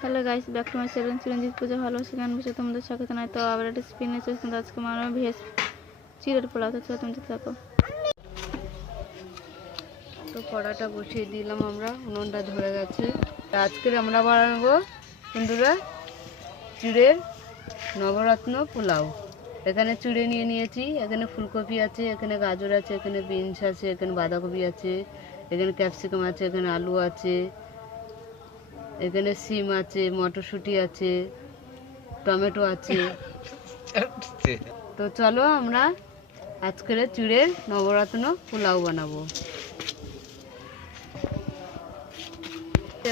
Hello guys, back to my channel Chiranjit পূজা ভালোবাসি গান বসে তোমাদের স্বাগত নাই। তো আবার একটা স্পিনে চলছে, কিন্তু আজকে আমার ভেজ চিড়ের পোলাও। তো চলো তুমি দেখতে থাকো। তো কড়াটা বসিয়ে দিলাম, আমরা উনুনটা ধরে গেছে। আজকের আমরা বানাবো বন্ধুরা চিড়ের নবরত্ন পোলাও। এখানে চিড়ে নিয়ে নিয়েছি, এখানে ফুলকপি আছে, এখানে গাজর আছে, এখানে বিনস আছে, এখানে বাঁধাকপি আছে, এখানে ক্যাপসিকাম আছে, এখানে আলু আছে, এখানে সিম আছে, মটরশুঁটি আছে, টমেটো আছে। তো চলো আমরা আজকের চিড়ের নবরত্ন পোলাও বানাবো।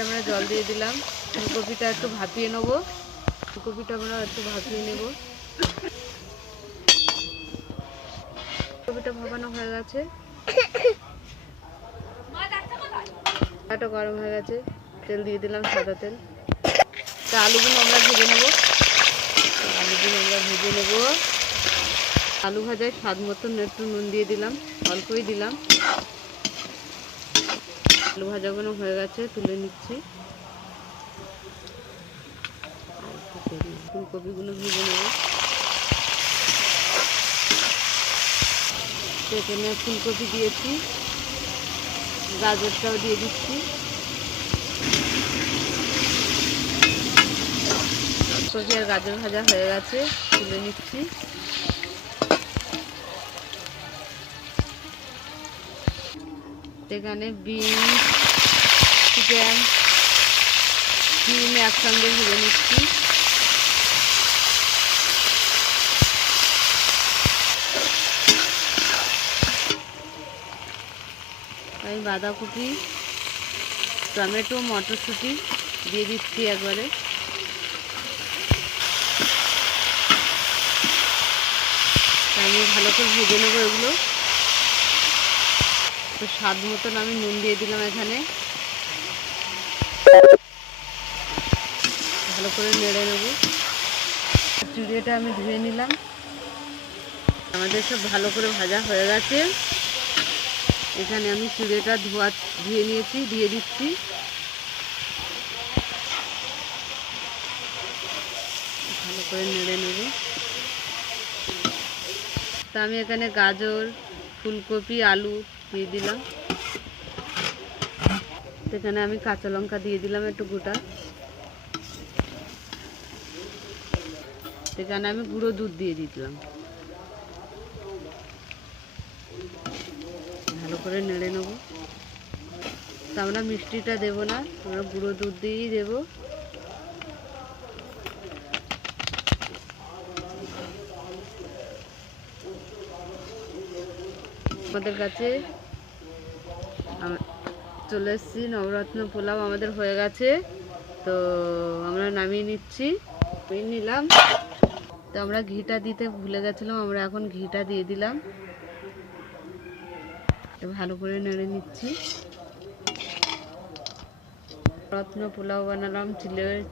আমরা জল দিয়ে দিলাম, ফুলকপিটা একটু ভাপিয়ে নেবো। ফুলকপিটা আমরা একটু ভাপিয়ে নেব। ফুলকপিটা ভাপানো হয়ে গেছে, এটা গরম হয়ে গেছে, তেল দিয়ে দিলাম, সাদা তেল। তা আলুগুলো আমরা ভেজে নেব। আলু ভাজায় স্বাদ মতন একটু নুন দিয়ে দিলাম, অল্পই দিলাম। আলু ভাজাগুলো হয়ে গেছে, তুলে নিচ্ছি। ফুলকপিগুলো ভেজে নেব। এখানে ফুলকপি দিয়েছি, গাজরটাও দিয়ে দিচ্ছি। ফুলকপি আর গাজর ভাজা হয়ে গেছে, তুলে নিচ্ছি। এখানে বিনস, চিকেন, ডিম একসঙ্গে ভেজে নিচ্ছি। আমি বাঁধাকপি, টমেটো, মটরশুঁটি দিয়ে দিচ্ছি একবারে। আমি ভালো করে ভেজে নেবো এগুলো। তো স্বাদ মতন আমি নুন দিয়ে দিলাম এখানে, ভালো করে নেড়ে নেব। চিড়েটা আমি ধুয়ে নিলাম, আমাদের সব ভালো করে ভাজা হয়ে গেছে। এখানে আমি চিড়েটা ধুয়ে নিয়েছি, দিয়ে দিচ্ছি। ভালো করে নেড়ে নেব। তা আমি এখানে গাজর, ফুলকপি, আলু দিয়ে দিলাম। এখানে আমি কাঁচা লঙ্কা দিয়ে দিলাম একটু গোটা। এখানে আমি গুঁড়ো দুধ দিয়ে দিলাম। ভালো করে নেড়ে নেব। তা আমরা মিষ্টিটা দেবো না, আমরা গুঁড়ো দুধ দিয়েই দেবো। আমাদের কাছে চলে এসেছি, নবরত্ন পোলাও আমাদের হয়ে গেছে। তো আমরা নামিয়ে নিলাম। তো আমরা ঘিটা দিতে ভুলে গেছিলাম, আমরা এখন ঘিটা দিয়ে দিলাম। ভালো করে নেড়ে নিচ্ছি। রত্ন পোলাও বানালাম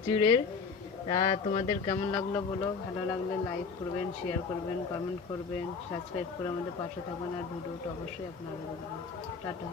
চিড়ের। তোমাদের কেমন লাগলো বলো, ভালো লাগলে লাইক করবেন, শেয়ার করবেন, কমেন্ট করবেন, সাবস্ক্রাইব করে আমাদের পাশে থাকবেন। আর ভিডিওটা অবশ্যই আপনারা দেখবেন। টাটা।